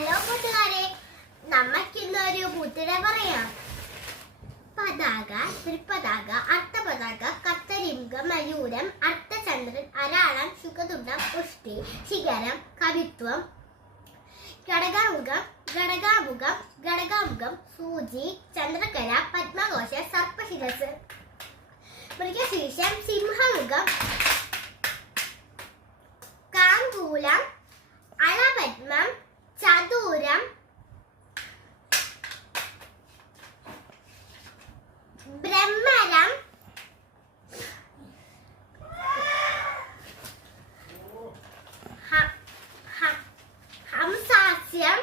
Hello കൂട്ടുകാരെ, നമുക്കിന്നൊരു മുദ്ര പറയാം. പതാക, ത്രിപതാക, അർത്ഥപതാക, കത്തരിംഗം, മയൂരം, അർത്ഥചന്ദ്രൻ, അരാളം, ശുഖതുണ്ഡം, പുഷ്ടി, ശിഖരം, കവിത്വം, ഘടകാമുഖം, ഘടകാമുഖം, ഘടകാമുഖം, സൂചി, ചന്ദ്രകല, പത്മഘോഷ, സർപ്പശിരസ്, മൃഗശീർഷം, സിംഹമുഖം, കാങ്കൂലം, അളപദ്മം, ചതുരം, ബ്രഹ്മരം, ഹംസാസ്യം,